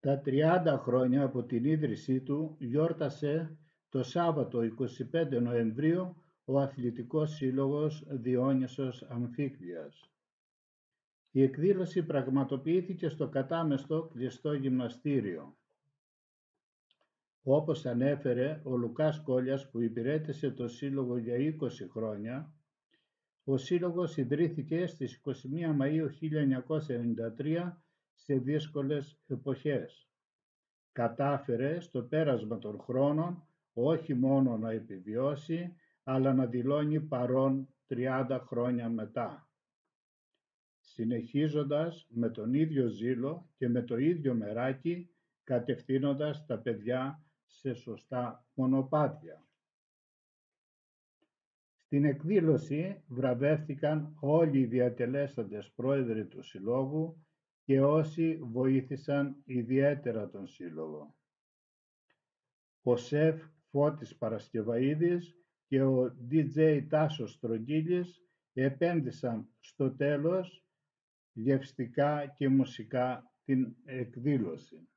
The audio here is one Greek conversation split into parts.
Τα 30 χρόνια από την ίδρυσή του γιόρτασε το Σάββατο 25 Νοεμβρίου ο Αθλητικός Σύλλογος Διόνυσος Αμφίκλειας. Η εκδήλωση πραγματοποιήθηκε στο κατάμεστο κλειστό γυμναστήριο. Όπως ανέφερε ο Λουκάς Κόλλιας, που υπηρέτησε το Σύλλογο για 20 χρόνια, ο Σύλλογος ιδρύθηκε στις 21 Μαΐου 1993 σε δύσκολες εποχές. Κατάφερε στο πέρασμα των χρόνων όχι μόνο να επιβιώσει, αλλά να δηλώνει παρόν 30 χρόνια μετά. Συνεχίζοντας με τον ίδιο ζήλο και με το ίδιο μεράκι, κατευθύνοντας τα παιδιά σε σωστά μονοπάτια. Στην εκδήλωση βραβεύτηκαν όλοι οι διατελέσαντες πρόεδροι του Συλλόγου και όσοι βοήθησαν ιδιαίτερα τον Σύλλογο. Ο ΣΕΦ Φώτης Παρασκευαΐδης και ο DJ Τάσος Στρογγύλης επένδυσαν στο τέλος γευστικά και μουσικά την εκδήλωση.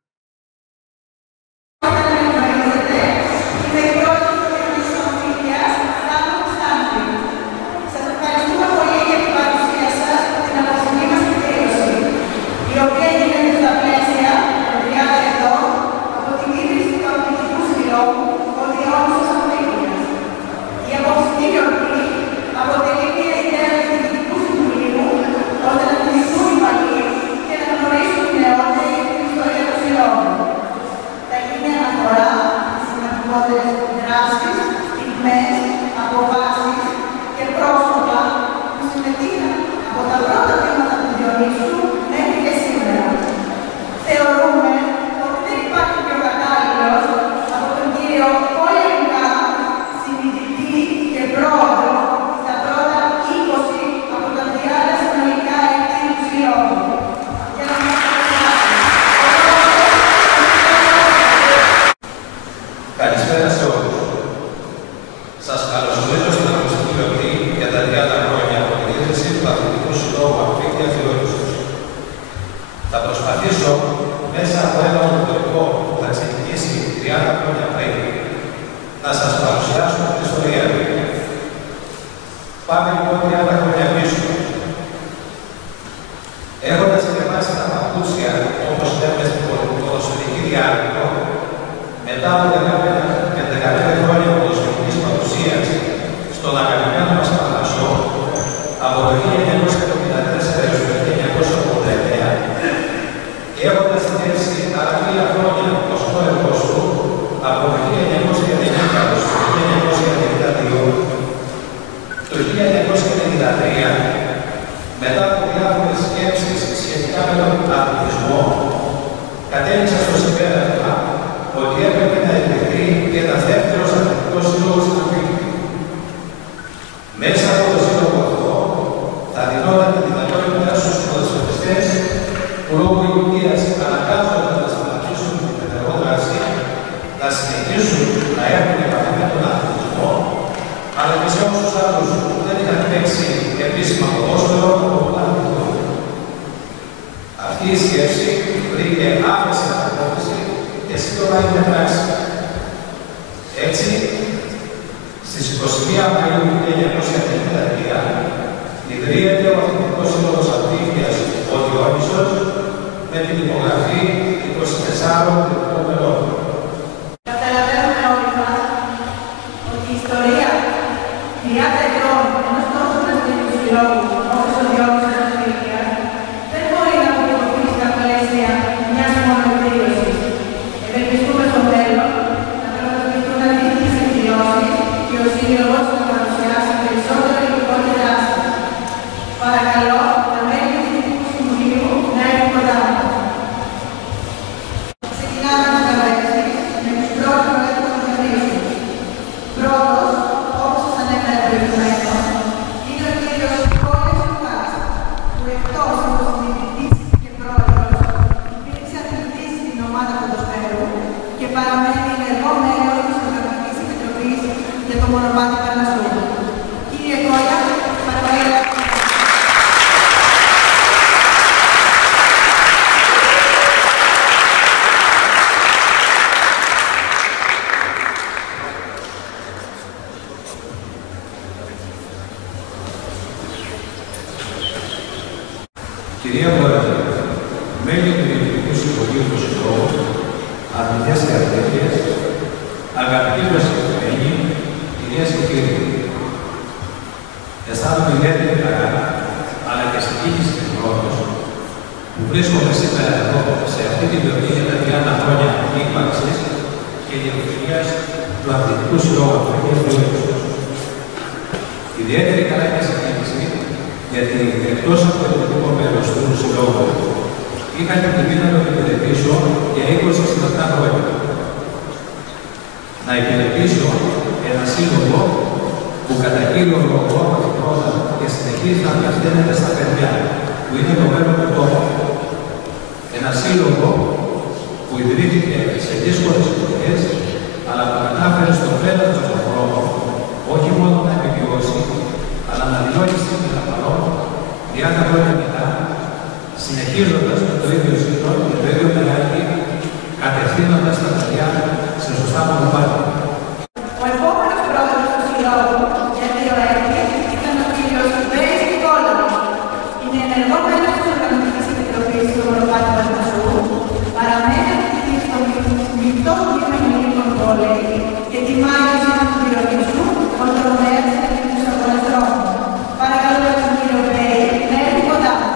Κυρία Πρόεδρε, μέλη του Διοικητικού Συμβουλίου του Συλλόγου, αθλητές και αθλήτριες, αγαπητοί προσκεκλημένοι, κυρίες και κύριοι, αισθάνομαι ιδιαίτερη χαρά, αλλά και συγκίνηση και χρόνος, που βρίσκομαι σήμερα εδώ σε αυτή την γιορτή για τα 30 χρόνια ύπαρξης και λειτουργίας του Αθλητικού Συλλόγου Αθλητικής Βουλής. Ιδιαίτερη χαρά και συγκίνηση, γιατί εκτός από το ελληνικό μέλος του Συλλόγου, είχα την τιμή να το υπηρετήσω για 20 συναπτά χρόνια. Να υπηρετήσω ένα σύλλογο που κατά κύριο λόγο πρώτα και συνεχίζει να απευθύνεται στα παιδιά, που είναι το μέλλον του τόπου. Ένα σύλλογο που ιδρύθηκε σε δύσκολες εποχές, αλλά που κατάφερε στο πέρασμα του χρόνου όχι μόνο να επιβιώσει, αλλά να δηλώσει σήμερα παρόν 30 χρόνια μετά, συνεχίζοντας με το ίδιο σύλλογο και το ίδιο μεγαλύτερο, κατευθύνοντας τα παιδιά σε σωστά μονοπάτια. Ο επόμενος πρόεδρος του Συλλόγου για 2 έτη ήταν ο κύριος Μπέης Νικόλαος. Είναι ενεργό μέλος της Οργανωτικής Επιτροπής του Μονοπάτι Βαλμασού, παραμένει ακτιβιστής στο μεικτό τμήμα γυναικών βόλεϊ και τιμάει το σήμα του πυρονισμού ως δρομέας της Εθνικής Αγοράς Δρόμου. Παρακαλώ τον κύριο Μπέη να έρθει κοντά μας.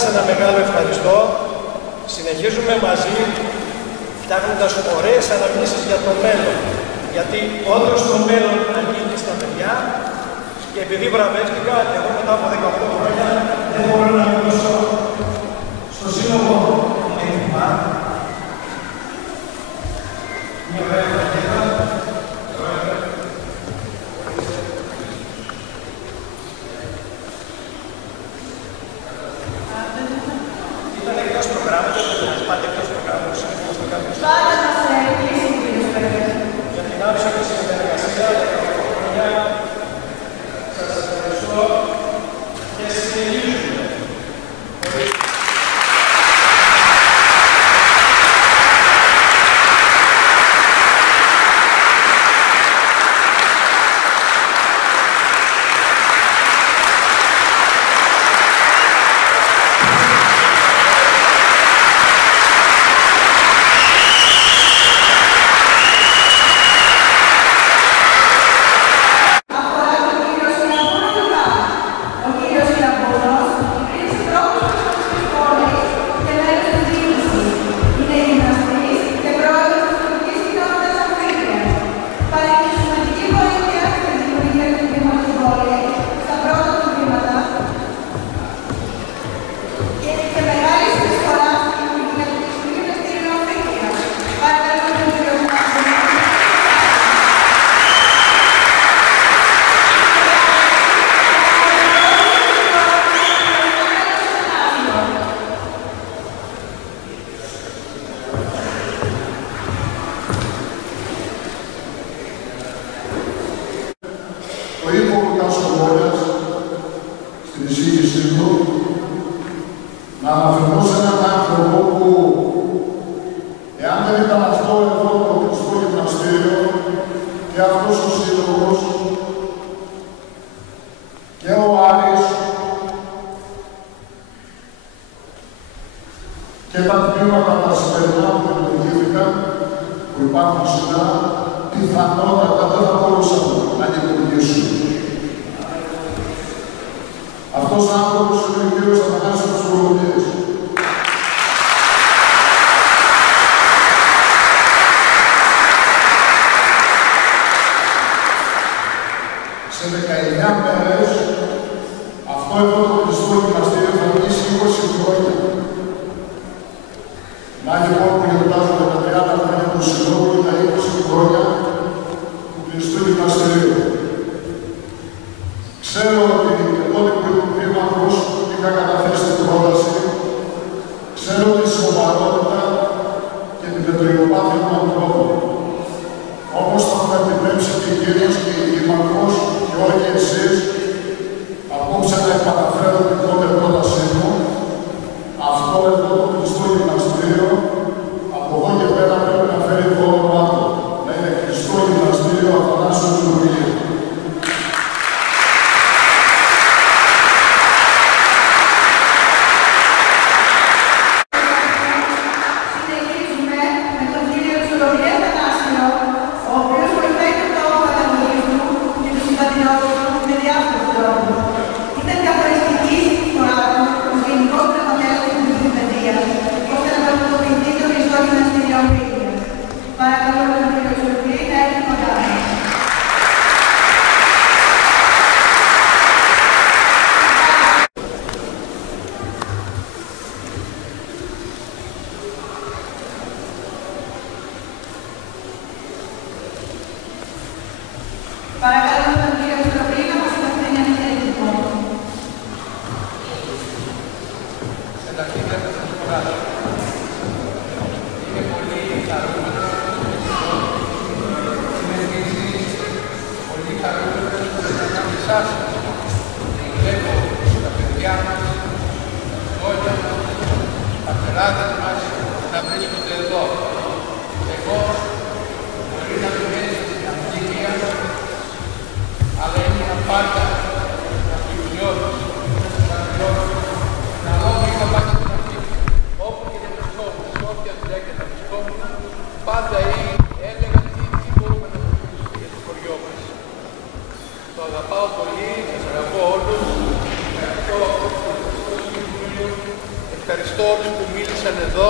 σας ένα μεγάλο ευχαριστώ. Συνεχίζουμε μαζί, φτιάχνοντας ωραίες αναμνήσεις για το μέλλον. Γιατί όντως το μέλλον ανήκει στα παιδιά και επειδή βραβεύτηκα, εγώ μετά από 18 χρόνια δεν μπορώ να μιλήσω στο σύλλογο έτοιμα. Μια ωραία παγίδα. Ήταν εκτός προγράμματος, δεν πάτε εκτός προγράμματος. Πάντα να σε κλείσει, κύριε Σπέκερ. Για την άψογη συνεργασία, σας ευχαριστώ και συνεχίζουμε. να αναφερθώ σε έναν άνθρωπο που, εάν δεν ήταν αυτό εδώ το κλειστό γυμναστήριο και αυτός ο σύλλογος και ο Άρης και τα τμήματα τα σημερινά που δημιουργήθηκαν, που υπάρχουν σήμερα, πιθανότατα δεν θα μπορούσαν να λειτουργήσουν. Αυτός ο άνθρωπος είναι ο κύριος Αθανάσιος Κουρουμπής. Σε 19 μέρες, αυτό εδώ το κλειστό γυμναστήριο θα κλείσει 20 χρόνια. Να λοιπόν που γιορτάζουμε τα 30 χρόνια του συλλόγου και τα 20 χρόνια του κλειστού γυμναστηρίου. Ξέρω ότι και τότε που ήμουν δήμαρχος είχα καταθέσει την πρόταση. Ξέρω τη σοβαρότητα και την πετρελαιοπάθεια του ανθρώπου. Όμως θα μου επιτρέψει και η κυρίας και η δήμαρχος και όλοι εσείς απόψε να επαναφέρω την τότε πρότασή μου. Αυτό εδώ το κλειστό γυμναστήριο από εδώ και πέρα πρέπει να φέρει το όνομά του. Να είναι κλειστό γυμναστήριο Αθανάσιος Κουρουμπής. Παρακαλώ τον κύριο Στροφή να μας καταφέρει ένα χαιρετισμό. Καταρχήν θα σας πω είμαι πολύ χαρούμενος. Είμαι επίσης πολύ χαρούμενος να κάνω εσάς. Βλέπω τα παιδιά μας, τα γόνια μας, τα περάδες μας να βρίσκονται εδώ. Εγώ μπορεί να μην μένω στην Αμβίκια, αλλά έμεινα πάντα από τους γιώργους, να λόγω είχα πάντα την αρχή. Όπου και δεν βρισκόμουν, σε όποια δουλειά και να βρισκόμουν, πάντα έλεγα τι μπορούμε να βοηθήσουμε για το χωριό μας. Το αγαπάω πολύ, σας αγαπώ όλους. Ευχαριστώ το Συμβούλιο ευχαριστώ όλους που μίλησαν εδώ.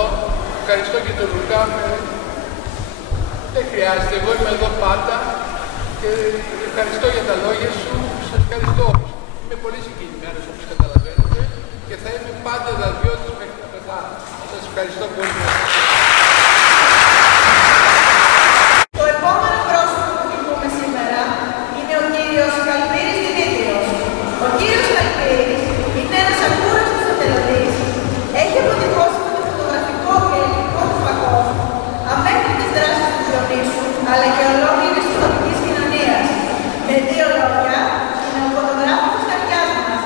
Ευχαριστώ και τον Λουκά. Δεν χρειάζεται, εγώ είμαι εδώ πάντα και ευχαριστώ για τα λόγια σου. Σας ευχαριστώ όλους. Είμαι πολύ συγκινημένος όπως καταλαβαίνετε και θα είμαι πάντα δαδιώτης μέχρι να πεθάνω. Σας ευχαριστώ πολύ. Το επόμενο πρόσωπο που τιμούμε σήμερα είναι ο κύριος Καλπύρης Δημήτριος. Ο κύριος Καλπύρης είναι ένας ακούραστος εθελοντής. Έχει αποτυπώσει με το φωτογραφικό και ελληνικό του φακό αμέτρητες δράσεις του Διονύσου, αλλά και ολόκληρης της τοπικής κοινωνίας. Με δύο λόγια, είναι ο φωτογράφος της καρδιάς μας.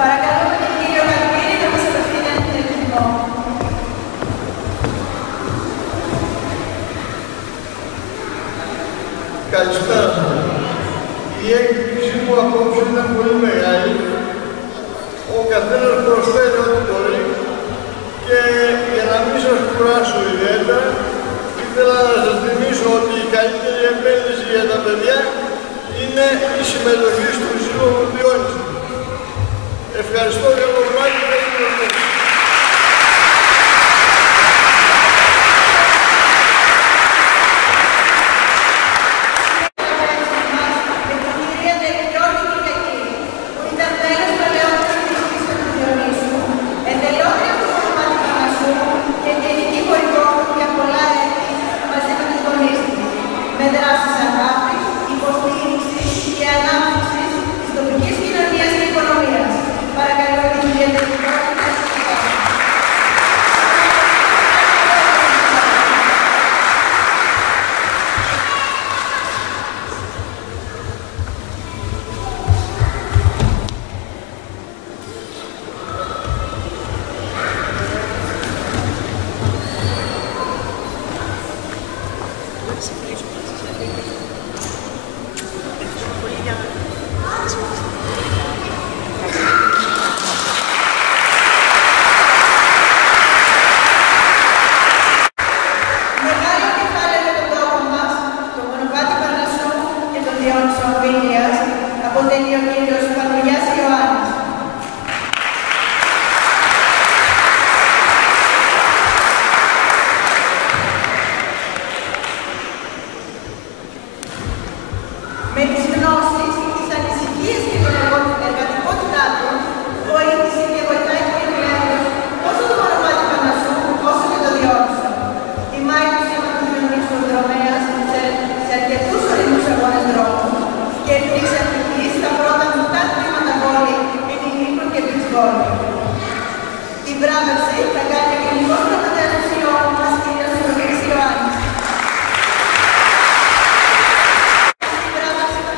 Παρακαλούμε τον κύριο Καλπύρη να μας απευθύνει έναν χαιρετισμό. Καλησπέρα σας. Η έκπληξή μου απόψε ήταν πολύ μεγάλη. Ο καθένας προσφέρει ό,τι μπορεί και για να μην σας κουράσω ιδιαίτερα, ήθελα να σας θυμίσω ότι η καλύτερη επένδυση για τα παιδιά είναι η συμμετοχή στο Σύλλογο Διόνυσου. Ευχαριστώ για το βράδυ και την ορθή. Με δράσεις αγάπης, υποστήριξης και ανάπτυξης της τοπικής κοινωνίας και οικονομίας. Παρακαλώ την κυρία Τελικότη να σας ευχαριστώ. Μεγάλο κεφάλαιο για τον τόπο μας, το μονοπάτι Παρνασσού και τον Διόνυσο Αβίλιας, αποτελεί ο κύριος Πανουργιάς Ιωάννης. Με τις γνώσεις, τις ανησυχίες και την εργατικότητά του, βοήθησε και βοηθάει πολύ πλέον όσο το μονοπάτι Παρνασσού, όσο και το Διόνυσο. Τιμάει το σήμα του Διονύσου Δρομέας σε αρκετούς ορεινούς αγώνες δρόμου και εξ αρχής τα πρώτα μουκτά τμήματα βόλη ενηλίκων και μπιτσβόλη. Την βράβευση θα κάνει ο γενικός γραμματέας του Συλλόγου μας, κύριος Πανουργιάς Ιωάννης. Στην βράβευση των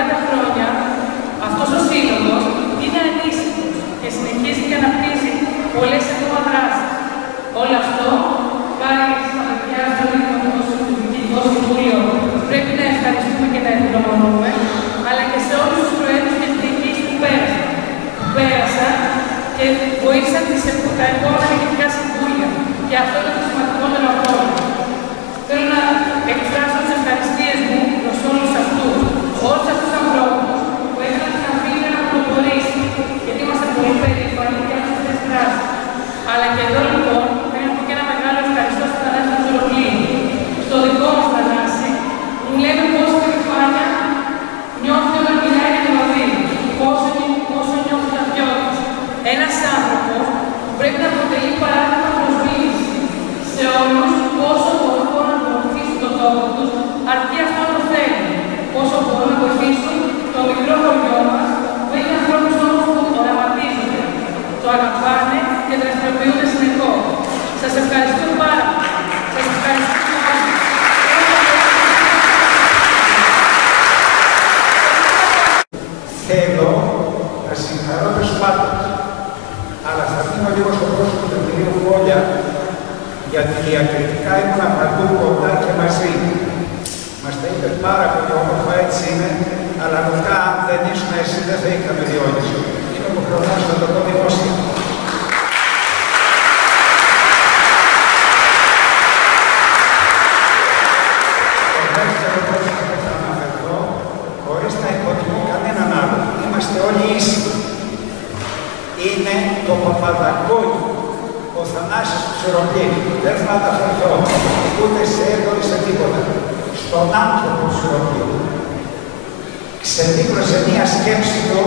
30 χρόνια αυτός ο σύλλογος είναι ανήσυχος και συνεχίζει και αναπτύσσει πολλές ακόμα δράσεις. Όλο αυτό, χάρη στα παιδιά στο Διοικητικό Συμβούλιο, πρέπει να ευχαριστούμε και να ευγνωμονούμε, αλλά και σε όλους τους προέδρους και τις διοικήσεις που πέρασαν και βοήθησαν τα επόμενα διοικητικά συμβούλια. Και αυτό είναι το σημαντικότερο από όλα. Θέλω να εκφράσω τις ευχαριστίες μου προς όλους αυτούς τους ανθρώπους που έκαναν την αφήνεια να προχωρήσει, γιατί είμαστε πολύ περήφανοι για αυτές τις δράσεις. Αλλά και εδώ λοιπόν θέλω να πω και ένα μεγάλο ευχαριστώ στον Θανάση Μητσολοπλίνη. Στο δικό μας Θανάση, μου λέμε πόσο περηφάνεια νιώθει όταν μιλάει για τον Αδύνη, πόσο νιώθει τα δυο της. Ένας άνθρωπος που πρέπει να αποτελεί παράδειγμα προς μίληση σε όλους πόσο μπορούν να βοηθήσουν τον τόπο τους, αρκεί αυτό να το θέλουν. Πόσο μπορούν να βοηθήσουν το μικρό χωριό μας που έχει ανθρώπους όμως που οραματίζονται, το αγαπάνε και δραστηριοποιούνται συνεχώς. Σας ευχαριστώ πάρα πολύ. Σας ευχαριστώ πάρα πολύ. Θέλω να συγχαρώ τους πάντες, αλλά θα μείνω λίγο στο πρόσωπο του κυρίου Κόλια, γιατί διακριτικά ήμουν παντού κοντά και μαζί. Μας τα είπε πάρα πολύ όμορφα, έτσι είναι, αλλά λογικά αν δεν ήσουν εσύ δεν θα είχαμε διόνυση. Είμαι υποχρεωμένος να το πω δημόσια. Το δεύτερο πρόσωπο που θα αναφερθώ, χωρίς να υποτιμώ κανέναν άλλο, είμαστε όλοι ίσοι. Είναι το Παπαδακόνι, ο Θανάσης Ψηροπλίνη. Δεν θα αναφερθώ ούτε σε έργο σε τίποτα. Στον άνθρωπο Ψηροπλίνη. Ξεδίκρωσε μία σκέψη του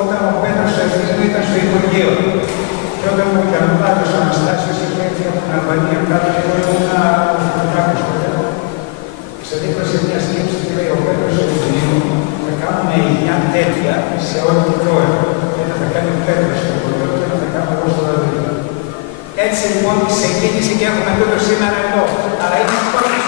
όταν ο Πέτρος Ευθύμου ήταν στο Υπουργείο. Και όταν μου είχε αναλάβει ο Αναστάσιος είχε έρθει από την Αλβανία κάτω και εγώ ήμουν ο φωτογράφος του Πέτρου. Ξεδίκρωσε μία σκέψη και λέει ο Πέτρος Ευθύμου θα κάνουμε 9 τέτοια σε όλη την χώρα. Ένα θα κάνει ο Πέτρος στο Υπουργείο και ένα θα κάνω εγώ στο Λαδρίο. Έτσι λοιπόν ξεκίνησε και έχουμε τούτο σήμερα εδώ. Αλλά είναι πρώτος